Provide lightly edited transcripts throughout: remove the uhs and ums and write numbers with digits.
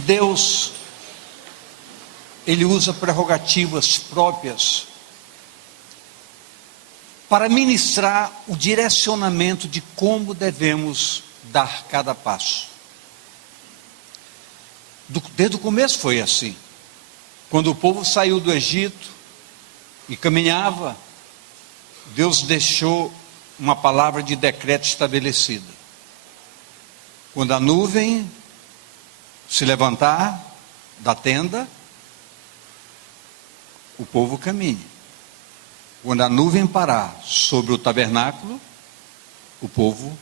Deus, Ele usa prerrogativas próprias para ministrar o direcionamento de como devemos dar cada passo. Desde o começo foi assim. Quando o povo saiu do Egito e caminhava, Deus deixou uma palavra de decreto estabelecida. Quando a nuvem se levantar da tenda, o povo caminha. Quando a nuvem parar sobre o tabernáculo, o povo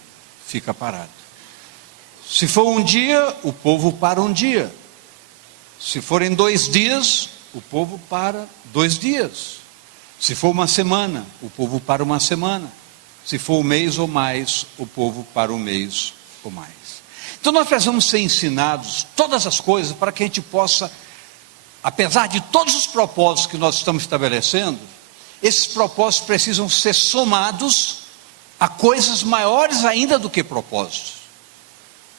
fica parado. Se for um dia, o povo para um dia. Se forem 2 dias, o povo para 2 dias. Se for uma semana, o povo para uma semana. Se for um mês ou mais, o povo para um mês ou mais. Então nós precisamos ser ensinados todas as coisas para que a gente possa, apesar de todos os propósitos que nós estamos estabelecendo, esses propósitos precisam ser somados a coisas maiores ainda do que propósitos.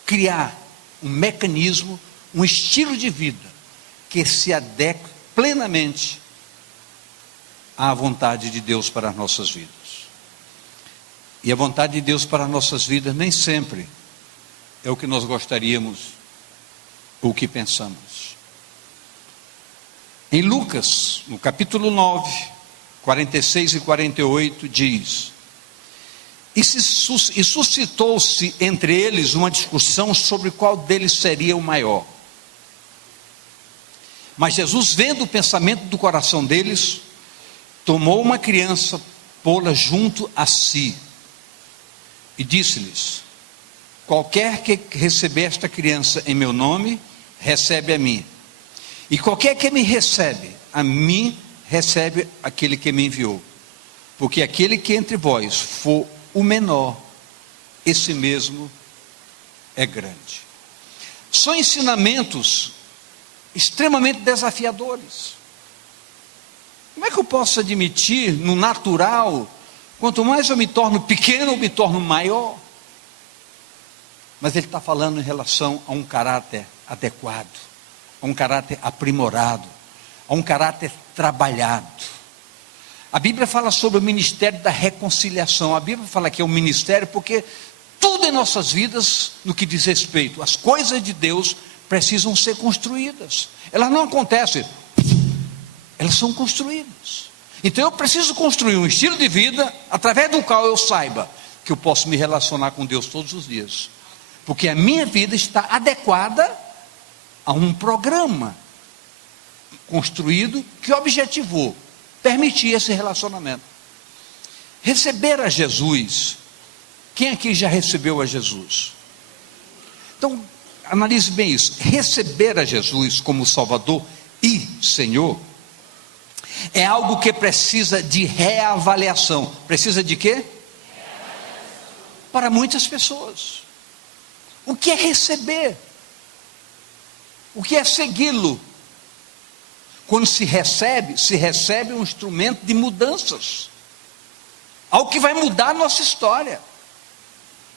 Criar um mecanismo, um estilo de vida que se adeque plenamente à vontade de Deus para as nossas vidas. E a vontade de Deus para as nossas vidas nem sempre é o que nós gostaríamos ou o que pensamos. Em Lucas, no capítulo 9, 46 e 48, diz: E suscitou-se entre eles uma discussão sobre qual deles seria o maior. Mas Jesus, vendo o pensamento do coração deles, tomou uma criança, pô-la junto a si, e disse-lhes: Qualquer que receber esta criança em meu nome, recebe a mim. E qualquer que me recebe, a mim recebe aquele que me enviou. Porque aquele que entre vós for o menor, esse mesmo é grande. São ensinamentos extremamente desafiadores. Como é que eu posso admitir no natural, quanto mais eu me torno pequeno, eu me torno maior? Mas ele está falando em relação a um caráter adequado, a um caráter aprimorado, a um caráter trabalhado. A Bíblia fala sobre o ministério da reconciliação. A Bíblia fala que é um ministério porque tudo em nossas vidas, no que diz respeito às coisas de Deus, precisam ser construídas. Elas não acontecem, elas são construídas. Então eu preciso construir um estilo de vida através do qual eu saiba que eu posso me relacionar com Deus todos os dias, porque a minha vida está adequada a um programa construído que objetivou permitir esse relacionamento. Receber a Jesus. Quem aqui já recebeu a Jesus? Então analise bem isso. Receber a Jesus como Salvador e Senhor é algo que precisa de reavaliação. Precisa de quê? Para muitas pessoas. O que é receber? O que é segui-lo? Quando se recebe um instrumento de mudanças. Algo que vai mudar a nossa história.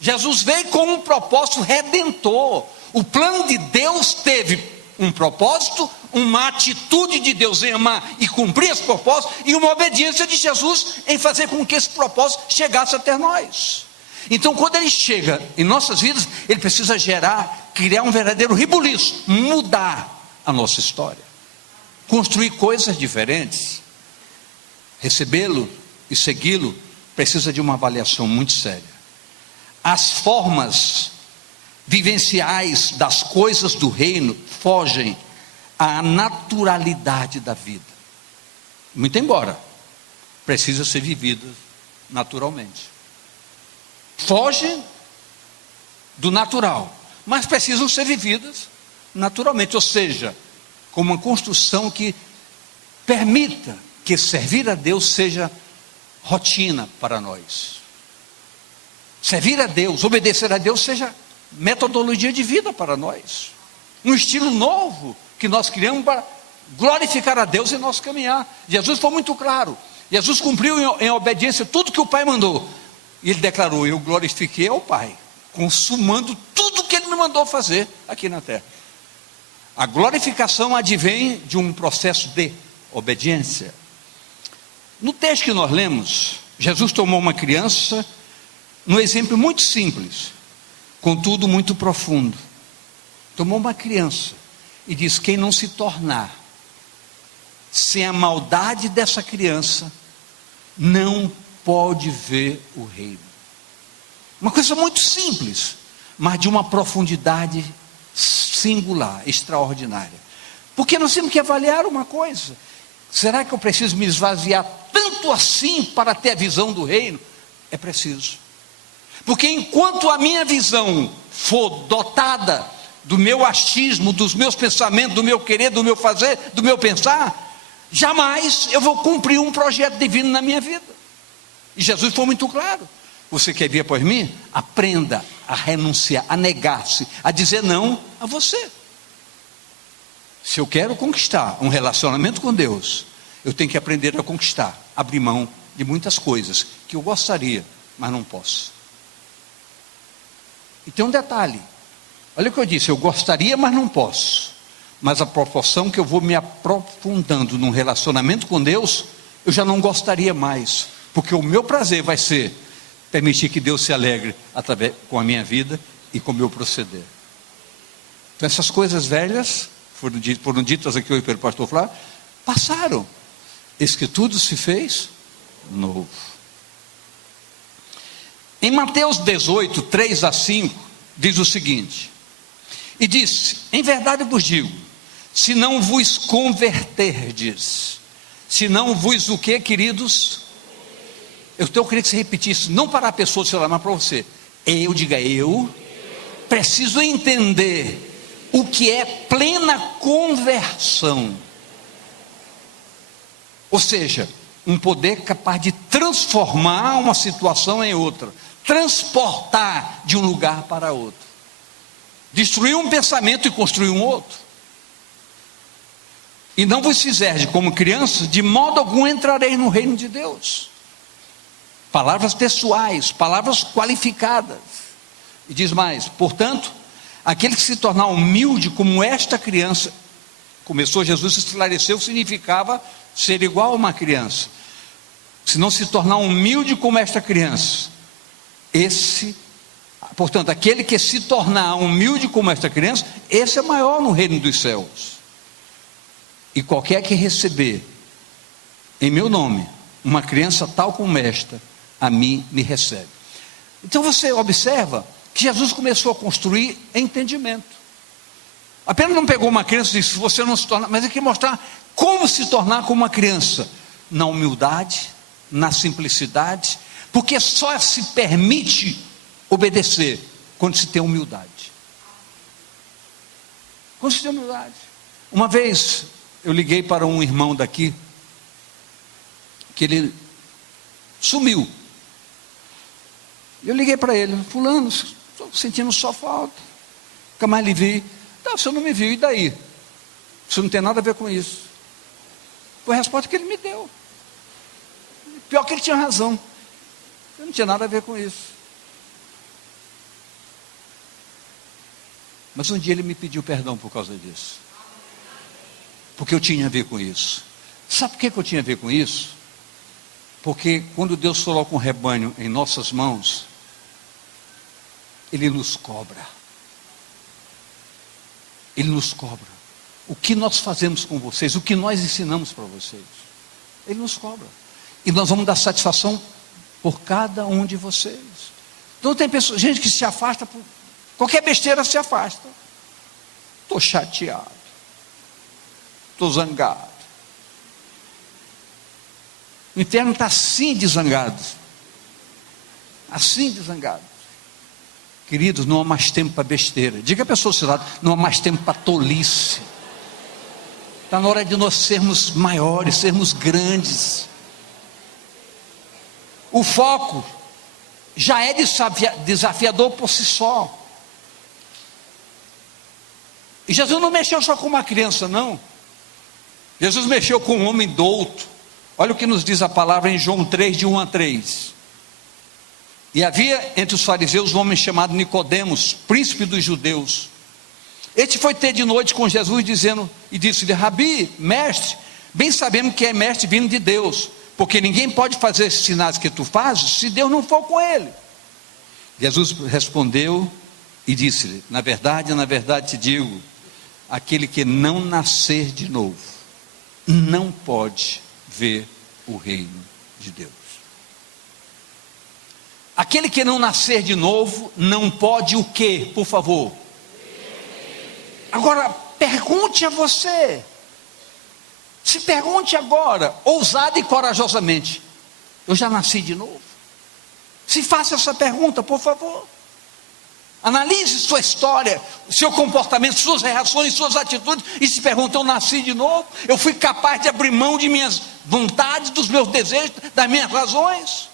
Jesus veio com um propósito redentor. O plano de Deus teve um propósito, uma atitude de Deus em amar e cumprir esse propósito, e uma obediência de Jesus em fazer com que esse propósito chegasse até nós. Então quando ele chega em nossas vidas, ele precisa criar um verdadeiro rebuliço, mudar a nossa história, construir coisas diferentes. Recebê-lo e segui-lo precisa de uma avaliação muito séria. As formas vivenciais das coisas do reino fogem à naturalidade da vida, muito embora precisa ser vivida naturalmente. Fogem do natural, mas precisam ser vividas naturalmente, ou seja, com uma construção que permita que servir a Deus seja rotina para nós. Servir a Deus, obedecer a Deus seja metodologia de vida para nós. Um estilo novo que nós criamos para glorificar a Deus em nosso caminhar. Jesus foi muito claro. Jesus cumpriu em obediência tudo que o Pai mandou. E ele declarou: eu glorifiquei ao Pai, consumando tudo que ele me mandou fazer aqui na terra. A glorificação advém de um processo de obediência. No texto que nós lemos, Jesus tomou uma criança, num exemplo muito simples, contudo muito profundo. Tomou uma criança e diz: quem não se tornar sem a maldade dessa criança, não pode ver o reino. Uma coisa muito simples, mas de uma profundidade singular, extraordinária. Porque nós temos que avaliar uma coisa: será que eu preciso me esvaziar tanto assim para ter a visão do reino? É preciso. Porque enquanto a minha visão for dotada do meu achismo, dos meus pensamentos, do meu querer, do meu fazer, do meu pensar, jamais eu vou cumprir um projeto divino na minha vida. E Jesus foi muito claro: você quer vir após mim? Aprenda a renunciar, a negar-se, a dizer não a você. Se eu quero conquistar um relacionamento com Deus, eu tenho que aprender a conquistar, abrir mão de muitas coisas que eu gostaria, mas não posso. E tem um detalhe: olha o que eu disse, eu gostaria, mas não posso. Mas a proporção que eu vou me aprofundando num relacionamento com Deus, eu já não gostaria mais, porque o meu prazer vai ser permitir que Deus se alegre com a minha vida e com o meu proceder. Então essas coisas velhas foram ditas aqui hoje pelo pastor Flávio, passaram. Eis que tudo se fez novo. Em Mateus 18, 3 a 5, diz o seguinte: e disse: em verdade vos digo, se não vos converterdes, se não vos o que, queridos? Eu queria que você repetisse, não para a pessoa do celular, mas para você. Eu preciso entender o que é plena conversão. Ou seja, um poder capaz de transformar uma situação em outra, transportar de um lugar para outro, destruir um pensamento e construir um outro. E não vos fizerdes como crianças, de modo algum entrareis no reino de Deus. Palavras textuais, palavras qualificadas. E diz mais: portanto, aquele que se tornar humilde como esta criança, começou Jesus a esclarecer o que significava ser igual a uma criança. Se não se tornar humilde como esta criança, portanto, aquele que se tornar humilde como esta criança, esse é maior no reino dos céus. E qualquer que receber em meu nome uma criança tal como esta, a mim me recebe. Então você observa que Jesus começou a construir entendimento. Apenas não pegou uma criança e disse: você não se torna, mas ele quer mostrar como se tornar como uma criança, na humildade, na simplicidade, porque só se permite obedecer quando se tem humildade. Quando se tem humildade. Uma vez eu liguei para um irmão daqui, que ele sumiu. Eu liguei para ele: fulano, estou sentindo só falta, nunca mais lhe vi. Não, você não me viu, e daí? Você não tem nada a ver com isso. Foi a resposta que ele me deu. Pior que ele tinha razão, eu não tinha nada a ver com isso. Mas um dia ele me pediu perdão por causa disso, porque eu tinha a ver com isso. Sabe por que eu tinha a ver com isso? Porque quando Deus coloca um rebanho em nossas mãos, Ele nos cobra. Ele nos cobra. O que nós fazemos com vocês, o que nós ensinamos para vocês, Ele nos cobra. E nós vamos dar satisfação por cada um de vocês. Então tem pessoas, gente que se afasta, por qualquer besteira se afasta. Estou chateado, estou zangado. O inferno está assim de zangado. Assim de zangado. Queridos, não há mais tempo para besteira. Diga a pessoa ao seu lado: não há mais tempo para tolice. Está na hora de nós sermos maiores, sermos grandes. O foco já é desafiador por si só. E Jesus não mexeu só com uma criança, não. Jesus mexeu com um homem douto. Olha o que nos diz a palavra em João 3, de 1 a 3. E havia entre os fariseus um homem chamado Nicodemos, príncipe dos judeus. Este foi ter de noite com Jesus, dizendo, e disse-lhe: Rabi, mestre, bem sabemos que é mestre vindo de Deus, porque ninguém pode fazer esses sinais que tu fazes, se Deus não for com ele. Jesus respondeu e disse-lhe: na verdade te digo, aquele que não nascer de novo, não pode ver o reino de Deus. Aquele que não nascer de novo, não pode o quê, por favor? Agora, pergunte a você, se pergunte agora, ousada e corajosamente: eu já nasci de novo? Se faça essa pergunta, por favor. Analise sua história, seu comportamento, suas reações, suas atitudes, e se pergunte: eu nasci de novo? Eu fui capaz de abrir mão de minhas vontades, dos meus desejos, das minhas razões?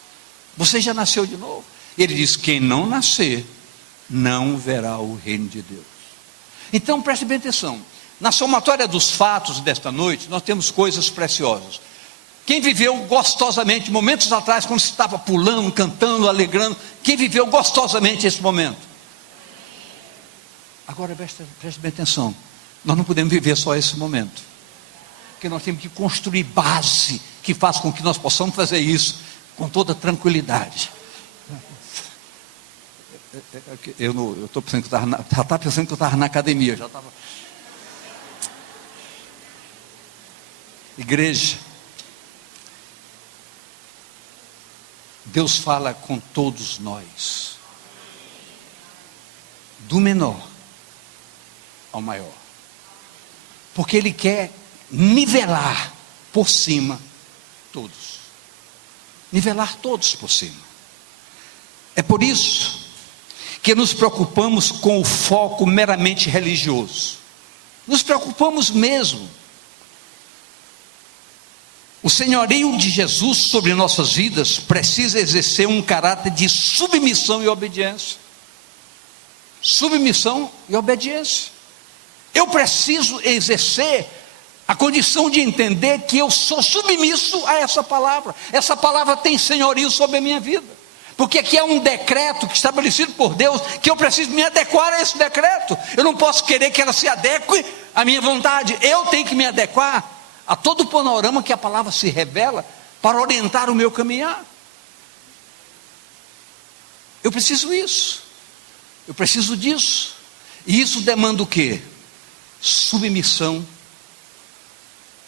Você já nasceu de novo? Ele diz: quem não nascer, não verá o reino de Deus. Então preste bem atenção, na somatória dos fatos desta noite, nós temos coisas preciosas. Quem viveu gostosamente, momentos atrás, quando se estava pulando, cantando, alegrando, quem viveu gostosamente esse momento? Agora preste bem atenção, nós não podemos viver só esse momento, porque nós temos que construir base, que faça com que nós possamos fazer isso com toda tranquilidade. Eu estou pensando que já estava pensando que eu estava na academia, já estava. Igreja, Deus fala com todos nós, do menor ao maior, porque Ele quer nivelar por cima todos, nivelar todos por cima. É por isso que nos preocupamos com o foco meramente religioso, nos preocupamos mesmo. O senhorio de Jesus sobre nossas vidas precisa exercer um caráter de submissão e obediência. Submissão e obediência. Eu preciso exercer a condição de entender que eu sou submisso a essa palavra. Essa palavra tem senhorio sobre a minha vida, porque aqui é um decreto estabelecido por Deus, que eu preciso me adequar a esse decreto. Eu não posso querer que ela se adeque à minha vontade, eu tenho que me adequar a todo o panorama que a palavra se revela para orientar o meu caminhar. Eu preciso isso, eu preciso disso, e isso demanda o quê? Submissão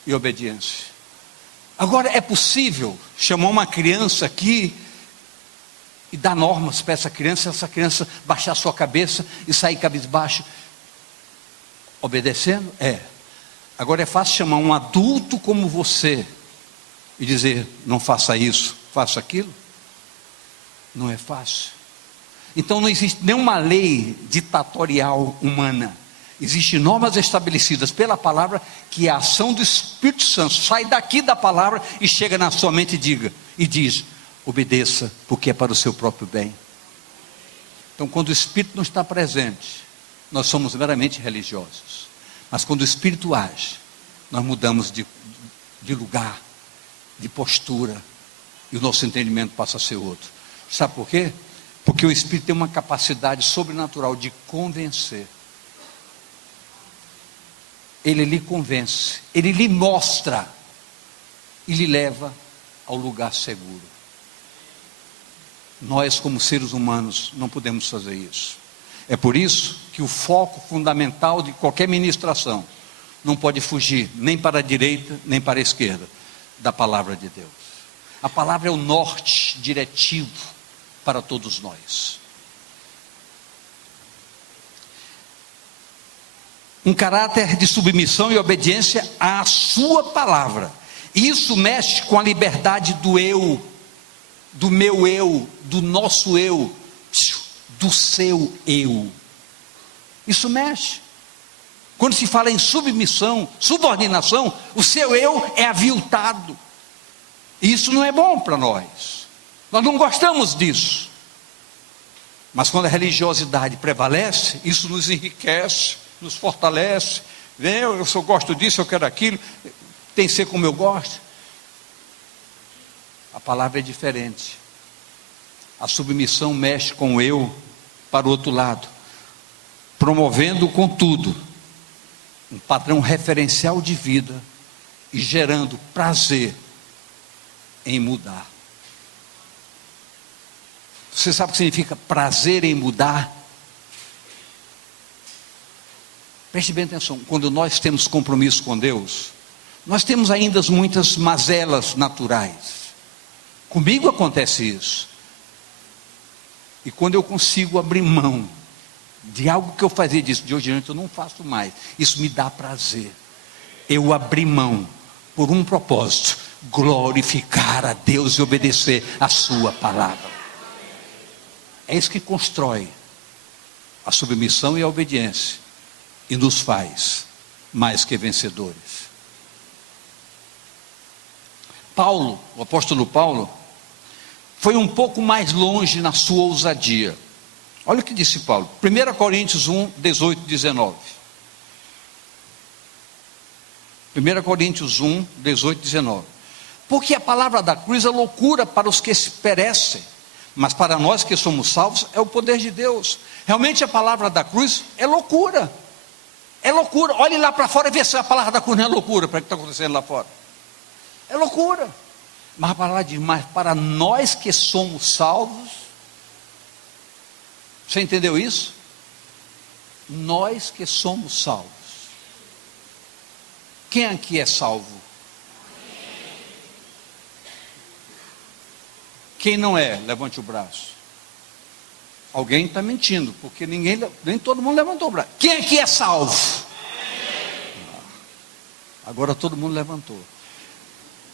e obediência. Agora, é possível chamar uma criança aqui e dar normas para essa criança baixar sua cabeça e sair cabisbaixo, obedecendo? Agora é fácil chamar um adulto como você e dizer: não faça isso, faça aquilo? Não é fácil. Então não existe nenhuma lei ditatorial humana. Existem normas estabelecidas pela palavra, que a ação do Espírito Santo sai daqui da palavra e chega na sua mente e diz: obedeça, porque é para o seu próprio bem. Então, quando o Espírito não está presente, nós somos meramente religiosos. Mas quando o Espírito age, nós mudamos de lugar, de postura, e o nosso entendimento passa a ser outro. Sabe por quê? Porque o Espírito tem uma capacidade sobrenatural de convencer. Ele lhe convence, ele lhe mostra e lhe leva ao lugar seguro. Nós, como seres humanos, não podemos fazer isso. É por isso que o foco fundamental de qualquer ministração não pode fugir nem para a direita, nem para a esquerda, da palavra de Deus. A palavra é o norte diretivo para todos nós. Um caráter de submissão e obediência à sua palavra. Isso mexe com a liberdade do eu, do meu eu, do nosso eu, do seu eu. Isso mexe. Quando se fala em submissão, subordinação, o seu eu é aviltado. E isso não é bom para nós. Nós não gostamos disso. Mas quando a religiosidade prevalece, isso nos enriquece, nos fortalece. Eu só gosto disso, eu quero aquilo, tem que ser como eu gosto. A palavra é diferente. A submissão mexe com o eu para o outro lado. promovendo, contudo, um padrão referencial de vida e gerando prazer em mudar. Você sabe o que significa prazer em mudar? Preste bem atenção, quando nós temos compromisso com Deus, nós temos ainda muitas mazelas naturais. Comigo acontece isso. E quando eu consigo abrir mão de algo que eu fazia disso, de hoje em diante eu não faço mais, isso me dá prazer. Eu abri mão por um propósito: glorificar a Deus e obedecer a sua palavra. É isso que constrói a submissão e a obediência e nos faz mais que vencedores. Paulo, o apóstolo Paulo, foi um pouco mais longe na sua ousadia. Olha o que disse Paulo, 1 Coríntios 1, 18 e 19. 1 Coríntios 1, 18 e 19. Porque a palavra da cruz é loucura para os que se perecem, mas para nós que somos salvos é o poder de Deus. Realmente a palavra da cruz é loucura. É loucura. Olhe lá para fora e vê se a palavra da cruz não é loucura para o que está acontecendo lá fora. É loucura. Mas a palavra diz, mas para nós que somos salvos, você entendeu isso? Nós que somos salvos. Quem aqui é salvo? Quem não é, levante o braço. Alguém está mentindo, porque nem todo mundo levantou o braço. Quem aqui é salvo? Agora todo mundo levantou.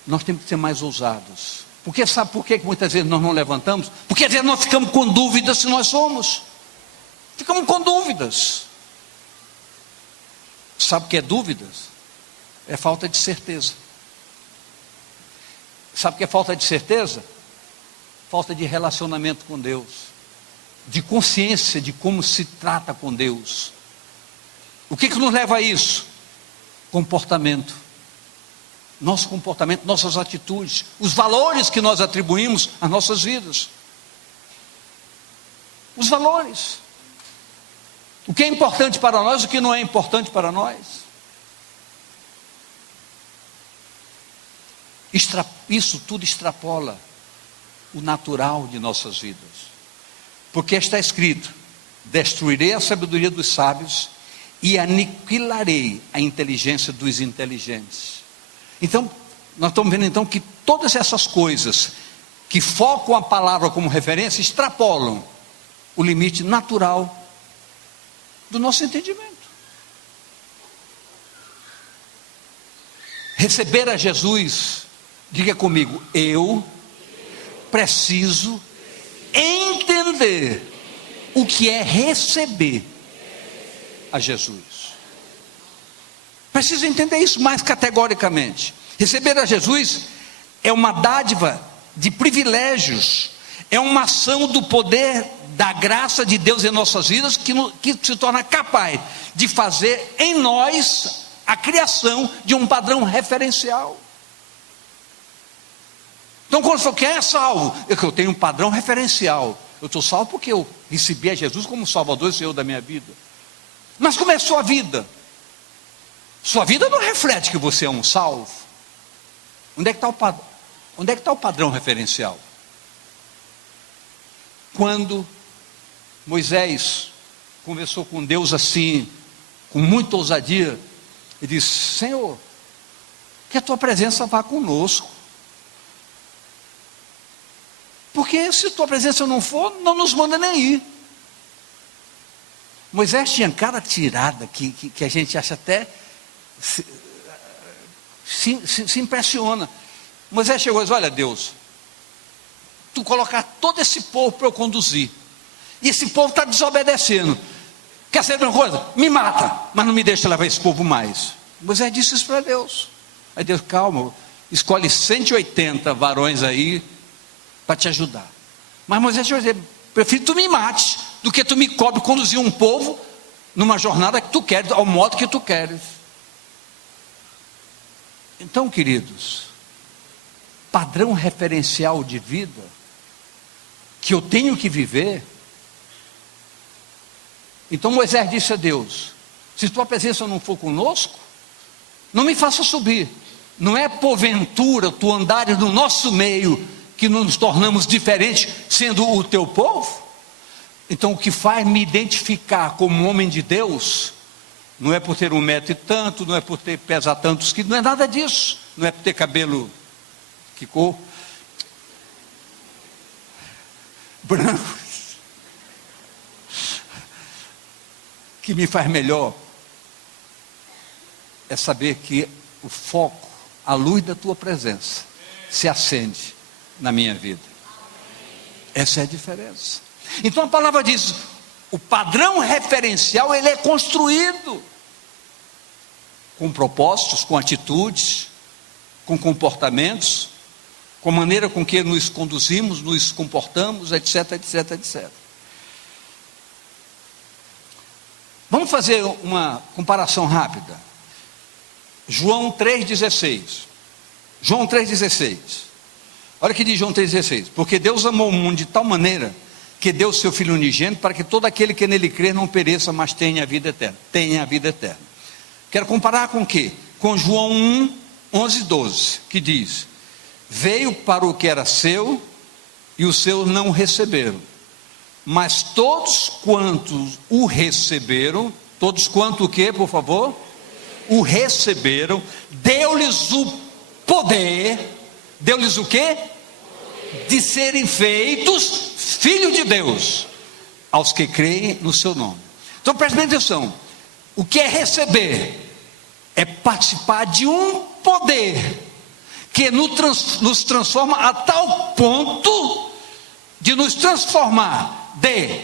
Nós temos que ser mais ousados. Porque sabe por que muitas vezes nós não levantamos? Porque às vezes nós ficamos com dúvidas se nós somos. Ficamos com dúvidas. Sabe o que é dúvidas? É falta de certeza. Sabe o que é falta de certeza? Falta de relacionamento com Deus, de consciência de como se trata com Deus. O que nos leva a isso? Comportamento. Nosso comportamento, nossas atitudes, os valores que nós atribuímos às nossas vidas. Os valores. O que é importante para nós, o que não é importante para nós. Isso tudo extrapola o natural de nossas vidas. Porque está escrito: destruirei a sabedoria dos sábios e aniquilarei a inteligência dos inteligentes. Então, nós estamos vendo então que todas essas coisas que focam a palavra como referência extrapolam o limite natural do nosso entendimento. Receber a Jesus, diga comigo, eu preciso entender o que é receber a Jesus. Preciso entender isso mais categoricamente. Receber a Jesus é uma dádiva de privilégios, é uma ação do poder da graça de Deus em nossas vidas que se torna capaz de fazer em nós a criação de um padrão referencial. Então quando você fala, quem é salvo? Eu tenho um padrão referencial. Eu estou salvo porque eu recebi a Jesus como Salvador e Senhor da minha vida. Mas como é a sua vida? Sua vida não reflete que você é um salvo. Onde é que está o padrão referencial? Quando Moisés conversou com Deus assim, com muita ousadia, ele disse: Senhor, que a tua presença vá conosco. Porque se a tua presença não for, não nos manda nem ir. Moisés tinha cara tirada que a gente acha até se impressiona. Moisés chegou e disse: olha Deus, tu colocar todo esse povo para eu conduzir, e esse povo está desobedecendo, quer saber de uma coisa? Me mata, mas não me deixa levar esse povo mais. Moisés disse isso para Deus. Aí Deus: calma, escolhe 180 varões aí para te ajudar. Mas Moisés chegou a dizer: prefiro que tu me mates do que tu me cobre conduzir um povo numa jornada que tu queres, ao modo que tu queres. Então, queridos, padrão referencial de vida que eu tenho que viver Então Moisés disse a Deus: se tua presença não for conosco, não me faça subir. Não é porventura tu andares no nosso meio que nos tornamos diferentes, sendo o teu povo? Então o que faz me identificar como um homem de Deus, não é por ter 1 metro e tanto, não é por ter pesar tantos quilos, não é nada disso, não é por ter cabelo, que cor? Branco, que me faz melhor, é saber que o foco, a luz da tua presença, se acende na minha vida. Essa é a diferença. Então a palavra diz, o padrão referencial, ele é construído com propósitos, com atitudes, com comportamentos, com a maneira com que nos conduzimos, nos comportamos, etc, etc, etc. Vamos fazer uma comparação rápida. João 3,16. João 3,16. Olha o que diz João 3,16. Porque Deus amou o mundo de tal maneira que deu o seu Filho unigênito para que todo aquele que nele crer não pereça, mas tenha a vida eterna. Tenha a vida eterna. Quero comparar com o quê? Com João 1, 11 e 12, que diz: veio para o que era seu, e os seus não o receberam. Mas todos quantos o receberam, todos quanto o quê, por favor? O receberam, deu-lhes o poder, deu-lhes o quê? De serem feitos filhos de Deus, aos que creem no seu nome. Então preste bem atenção, o que é receber? É participar de um poder, que nos transforma a tal ponto, de nos transformar de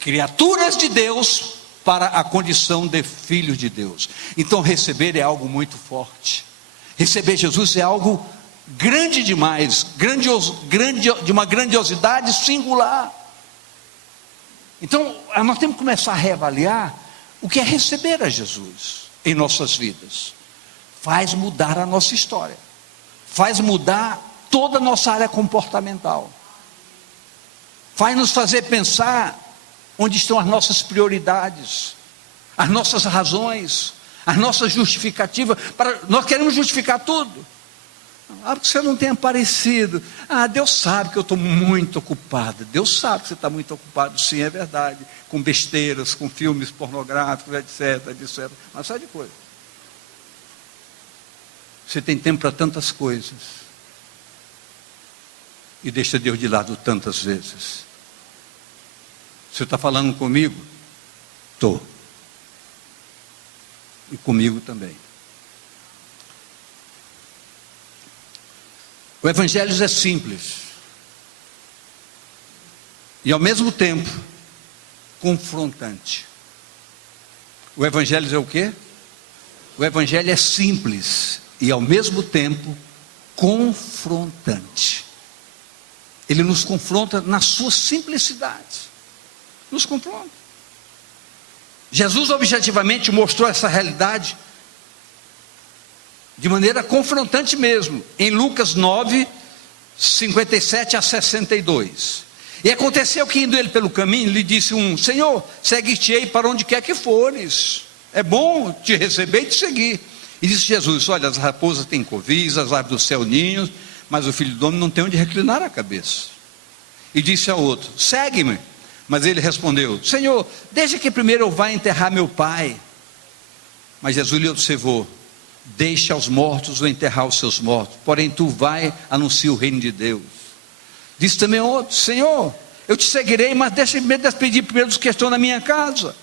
criaturas de Deus, para a condição de filhos de Deus. Então receber é algo muito forte, receber Jesus é algo grande demais, de uma grandiosidade singular. Então nós temos que começar a reavaliar o que é receber a Jesus em nossas vidas. Faz mudar a nossa história, faz mudar toda a nossa área comportamental, faz nos fazer pensar onde estão as nossas prioridades, as nossas razões, as nossas justificativas. Nós queremos justificar tudo. Porque você não tem aparecido. Deus sabe que eu estou muito ocupado. Deus sabe que você está muito ocupado, sim, é verdade, com besteiras, com filmes pornográficos, etc, etc. Mas sabe de coisa, você tem tempo para tantas coisas e deixa Deus de lado tantas vezes. Você está falando comigo? Estou. E comigo também. O Evangelho é simples e ao mesmo tempo confrontante. O Evangelho é o quê? O Evangelho é simples e ao mesmo tempo confrontante. Ele nos confronta na sua simplicidade. Nos confronta. Jesus objetivamente mostrou essa realidade de maneira confrontante mesmo, em Lucas 9, 57 a 62. E aconteceu que, indo ele pelo caminho, lhe disse um: Senhor, segue-te-ei para onde quer que fores, é bom te receber e te seguir. E disse Jesus: olha, as raposas têm covis, as aves do céu ninhos, mas o filho do homem não tem onde reclinar a cabeça. E disse ao outro: segue-me. Mas ele respondeu: Senhor, deixa que primeiro eu vá enterrar meu pai. Mas Jesus lhe observou: deixa aos mortos ou enterrar os seus mortos, porém tu vai anunciar o reino de Deus. Disse também outro: Senhor, eu te seguirei, mas deixa-me despedir primeiro dos que estão na minha casa.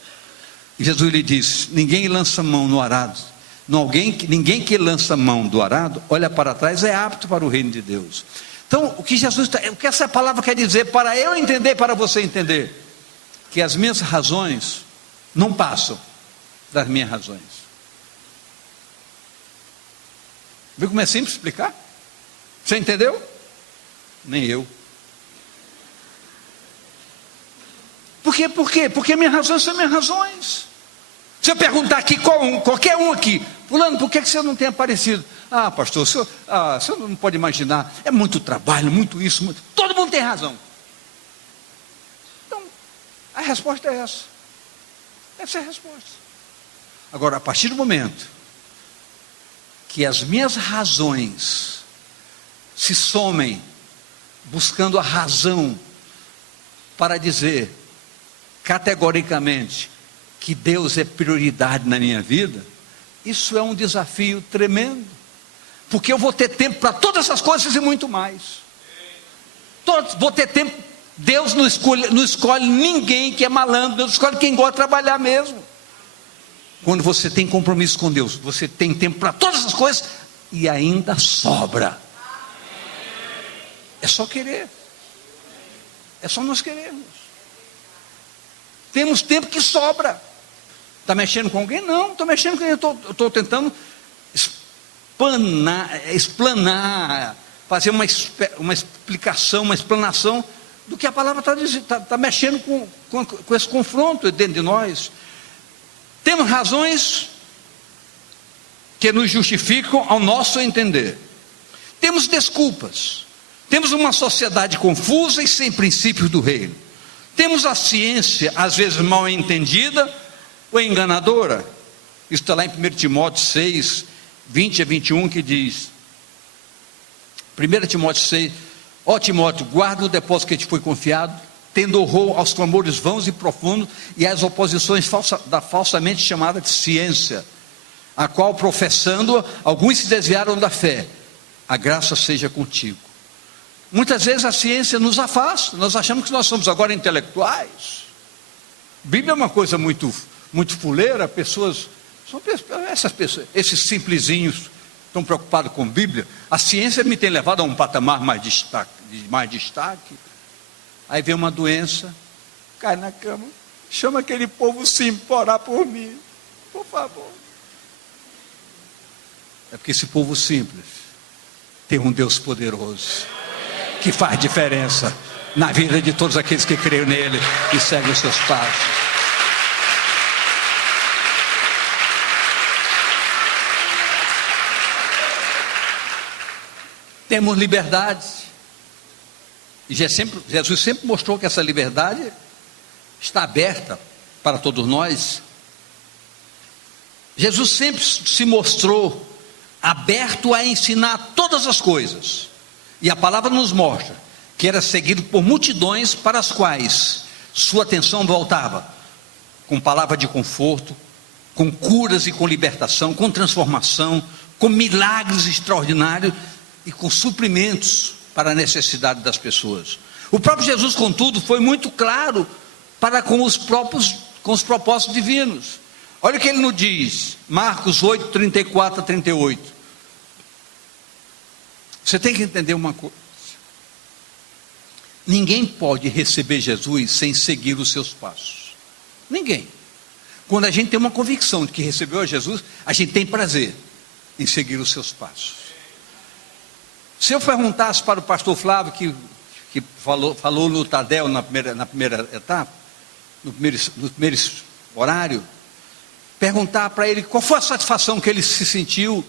E Jesus lhe disse: ninguém lança mão no arado, ninguém que lança mão do arado olha para trás é apto para o reino de Deus. Então o que essa palavra quer dizer, para eu entender, para você entender, que as minhas razões não passam das minhas razões. Viu como é simples explicar? Você entendeu? Nem eu. Por quê? Por quê? Porque minhas razões são minhas razões. Se eu perguntar aqui, qualquer um aqui: fulano, por que você não tem aparecido? Pastor, o senhor não pode imaginar, é muito trabalho, muito isso, muito... Todo mundo tem razão. Então, a resposta é essa. Essa é a resposta. Agora, a partir do momento que as minhas razões se somem, buscando a razão para dizer categoricamente que Deus é prioridade na minha vida, isso é um desafio tremendo, porque eu vou ter tempo para todas essas coisas e muito mais. Vou ter tempo. Deus não escolhe ninguém que é malandro, Deus escolhe quem gosta de trabalhar mesmo. Quando você tem compromisso com Deus, você tem tempo para todas essas coisas e ainda sobra. É só querer. É só nós querermos. Temos tempo que sobra. Está mexendo com alguém? Não, estou mexendo com alguém. Estou tentando explanar, fazer uma explicação, uma explanação do que a palavra está mexendo com esse confronto dentro de nós. Temos razões que nos justificam ao nosso entender. Temos desculpas. Temos uma sociedade confusa e sem princípios do reino. Temos a ciência, às vezes mal entendida ou enganadora. Isso está lá em 1 Timóteo 6, 20 a 21, que diz: 1 Timóteo 6, ó Timóteo, guarda o depósito que te foi confiado, tendo horror aos clamores vãos e profundos e às oposições falsamente chamada de ciência, a qual professando alguns se desviaram da fé. A graça seja contigo. Muitas vezes a ciência nos afasta, nós achamos que nós somos agora intelectuais. Bíblia é uma coisa muito fuleira, essas pessoas, esses simplesinhos estão preocupados com Bíblia. A ciência me tem levado a um patamar mais destaque. Aí vem uma doença, cai na cama, chama aquele povo simples para orar por mim, por favor. É porque esse povo simples tem um Deus poderoso, que faz diferença na vida de todos aqueles que creem nele e seguem os seus passos. Temos liberdade, e Jesus sempre mostrou que essa liberdade está aberta para todos nós. Jesus sempre se mostrou aberto a ensinar todas as coisas, e a palavra nos mostra que era seguido por multidões para as quais sua atenção voltava com palavra de conforto, com curas e com libertação, com transformação, com milagres extraordinários e com suprimentos para a necessidade das pessoas. O próprio Jesus, contudo, foi muito claro para com os propósitos divinos. Olha o que ele nos diz, Marcos 8, 34 a 38. Você tem que entender uma coisa: ninguém pode receber Jesus sem seguir os seus passos. Ninguém. Quando a gente tem uma convicção de que recebeu a Jesus, a gente tem prazer em seguir os seus passos. Se eu perguntasse para o pastor Flávio, que falou no Tadel na primeira etapa, no primeiro horário, perguntar para ele qual foi a satisfação que ele sentiu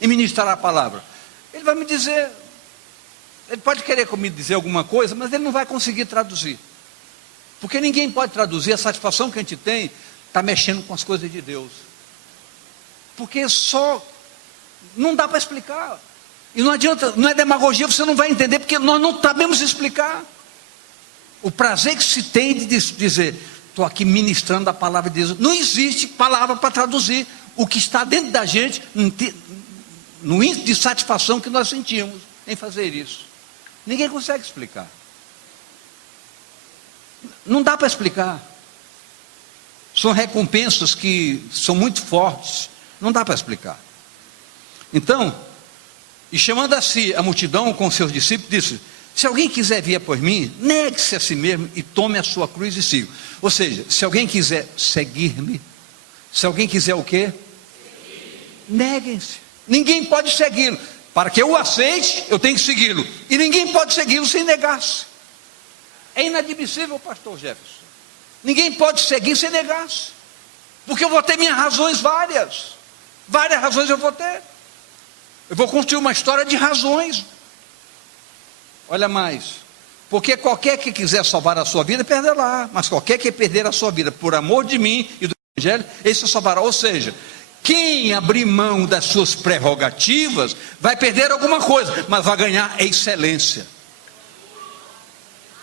em ministrar a palavra, ele vai me dizer, ele pode querer me dizer alguma coisa, mas ele não vai conseguir traduzir, porque ninguém pode traduzir a satisfação que a gente tem, está mexendo com as coisas de Deus, porque não dá para explicar. E não adianta, não é demagogia, você não vai entender, porque nós não sabemos explicar. O prazer que se tem de dizer, estou aqui ministrando a palavra de Deus. Não existe palavra para traduzir o que está dentro da gente, no índice de satisfação que nós sentimos em fazer isso. Ninguém consegue explicar. Não dá para explicar. São recompensas que são muito fortes, não dá para explicar. Então, e chamando a si a multidão com seus discípulos, disse: se alguém quiser vir após mim, negue-se a si mesmo e tome a sua cruz e siga. Ou seja, se alguém quiser seguir-me, se alguém quiser o quê? Neguem-se. Ninguém pode segui-lo. Para que eu o aceite, eu tenho que segui-lo. E ninguém pode segui-lo sem negar-se. É inadmissível, pastor Jefferson. Ninguém pode seguir sem negar-se. Porque eu vou ter minhas razões várias. Várias razões eu vou ter. Eu vou construir uma história de razões. Olha mais, Porque qualquer que quiser salvar a sua vida, perderá. Mas qualquer que perder a sua vida por amor de mim e do Evangelho, esse salvará. Ou seja, quem abrir mão das suas prerrogativas, vai perder alguma coisa, mas vai ganhar excelência.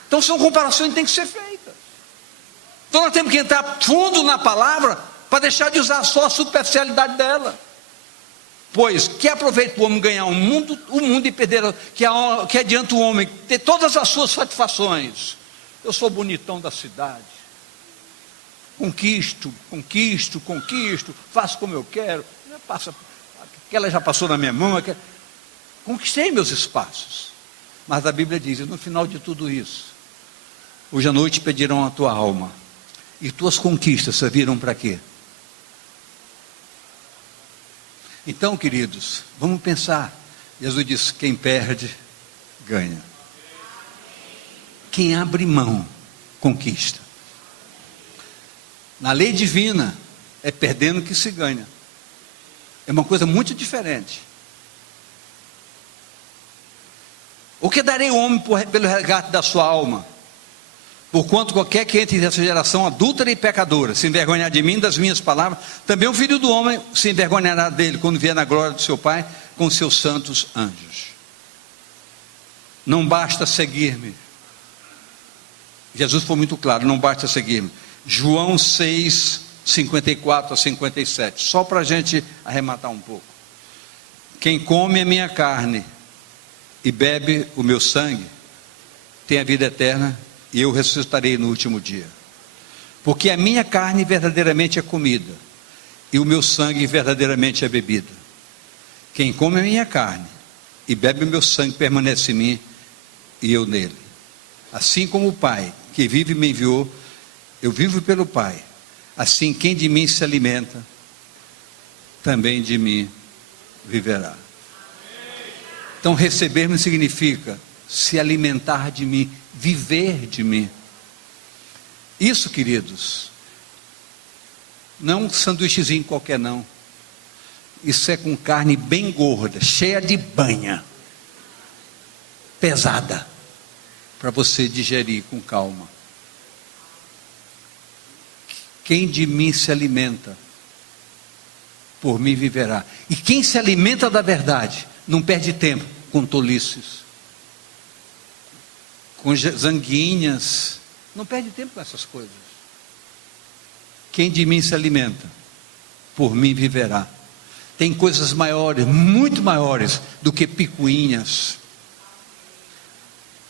Então são comparações que têm que ser feitas. Então nós temos que entrar fundo na palavra, para deixar de usar só a superficialidade dela. Pois, que aproveita o homem ganhar o mundo e perder, que adianta o homem ter todas as suas satisfações. Eu sou bonitão da cidade, conquisto, faço como eu quero, aquela já passou na minha mão, conquistei meus espaços. Mas a Bíblia diz, no final de tudo isso, hoje à noite pedirão a tua alma, e tuas conquistas serviram para quê? Então, queridos, vamos pensar. Jesus disse, quem perde, ganha. Quem abre mão, conquista. Na lei divina, é perdendo que se ganha. É uma coisa muito diferente. O que darei ao homem pelo resgate da sua alma? Porquanto qualquer que entre nessa geração adúltera e pecadora se envergonhar de mim, das minhas palavras, também o Filho do Homem se envergonhará dele, quando vier na glória do seu Pai, com seus santos anjos. Não basta seguir-me. Jesus foi muito claro, não basta seguir-me. João 6, 54 a 57, só para a gente arrematar um pouco. Quem come a minha carne e bebe o meu sangue, tem a vida eterna, e eu ressuscitarei no último dia. Porque a minha carne verdadeiramente é comida, e o meu sangue verdadeiramente é bebida. Quem come a minha carne e bebe o meu sangue permanece em mim, e eu nele. Assim como o Pai que vive e me enviou, eu vivo pelo Pai. Assim quem de mim se alimenta, também de mim viverá. Então receber-me significa se alimentar de mim, viver de mim. Isso, queridos, não é um sanduíchezinho qualquer não. Isso é com carne bem gorda, cheia de banha, pesada, para você digerir com calma. Quem de mim se alimenta, por mim viverá. E quem se alimenta da verdade, não perde tempo com tolices, com zanguinhas, não perde tempo com essas coisas. Quem de mim se alimenta, por mim viverá. Tem coisas maiores, muito maiores do que picuinhas.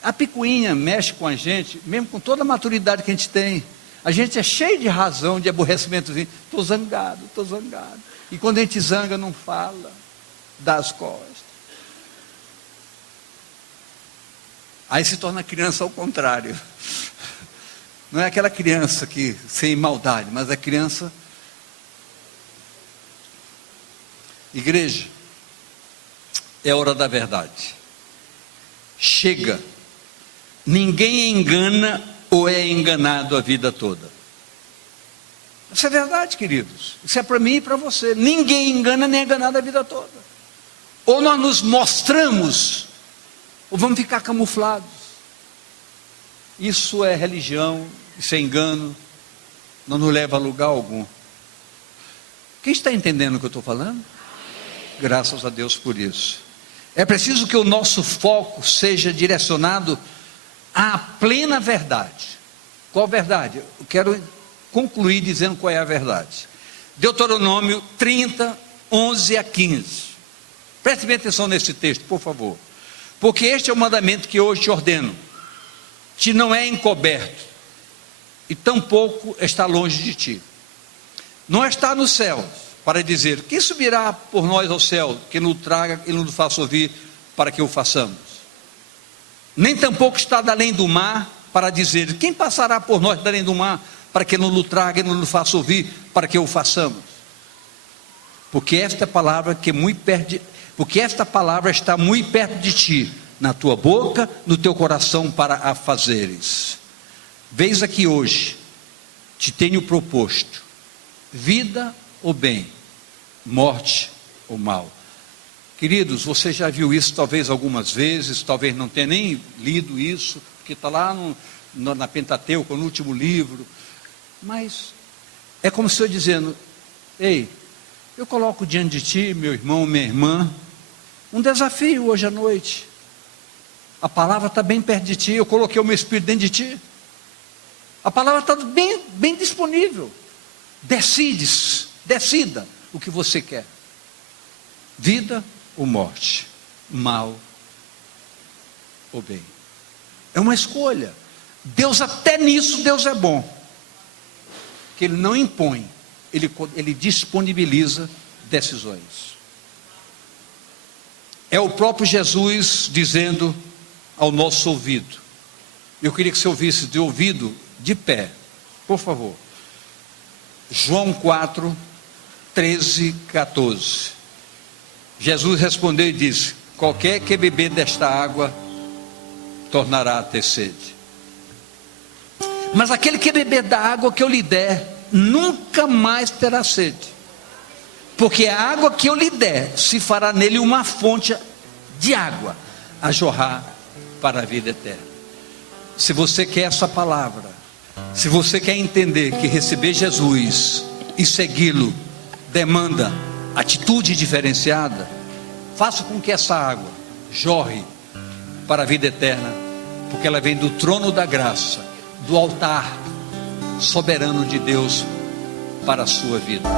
A picuinha mexe com a gente, mesmo com toda a maturidade que a gente tem. A gente é cheio de razão, de aborrecimentozinho. Estou zangado. E quando a gente zanga, não fala, dá as costas. Aí se torna criança ao contrário. Não é aquela criança que sem maldade, mas a criança. Igreja, é hora da verdade. Chega. Ninguém engana ou é enganado a vida toda. Isso é verdade, queridos. Isso é para mim e para você. Ninguém engana nem é enganado a vida toda. Ou nós nos mostramos, ou vamos ficar camuflados. Isso é religião, isso é engano, não nos leva a lugar algum. Quem está entendendo o que eu estou falando? Graças a Deus por isso. É preciso que o nosso foco seja direcionado à plena verdade. Qual verdade? Eu quero concluir dizendo qual é a verdade. Deuteronômio 30, 11 a 15. Preste bem atenção nesse texto, por favor. Porque este é o mandamento que hoje te ordeno. Te não é encoberto, e tampouco está longe de ti. Não está no céu, para dizer, quem subirá por nós ao céu, que nos traga e nos faça ouvir, para que o façamos. Nem tampouco está além do mar, para dizer, quem passará por nós além do mar, para que nos traga e nos faça ouvir, para que o façamos. Porque esta palavra está muito perto de ti, na tua boca, no teu coração, para a fazeres. Veis aqui hoje, te tenho proposto, vida ou bem, morte ou mal. Queridos, você já viu isso talvez algumas vezes, talvez não tenha nem lido isso, porque está lá na Pentateuco, no último livro. Mas é como se eu dizendo: ei, eu coloco diante de ti, meu irmão, minha irmã, um desafio hoje à noite. A palavra está bem perto de ti, eu coloquei o meu Espírito dentro de ti. A palavra está bem disponível. Decida o que você quer: vida ou morte, mal ou bem. É uma escolha. Deus, até nisso, Deus é bom, que Ele não impõe, Ele disponibiliza decisões. É o próprio Jesus dizendo ao nosso ouvido. Eu queria que você ouvisse de ouvido, de pé, por favor. João 4, 13, 14. Jesus respondeu e disse: qualquer que beber desta água tornará a ter sede. Mas aquele que beber da água que eu lhe der, nunca mais terá sede. Porque a água que eu lhe der, se fará nele uma fonte de água a jorrar para a vida eterna. Se você quer essa palavra, se você quer entender que receber Jesus e segui-lo demanda atitude diferenciada, faça com que essa água jorre para a vida eterna, porque ela vem do trono da graça, do altar soberano de Deus para a sua vida.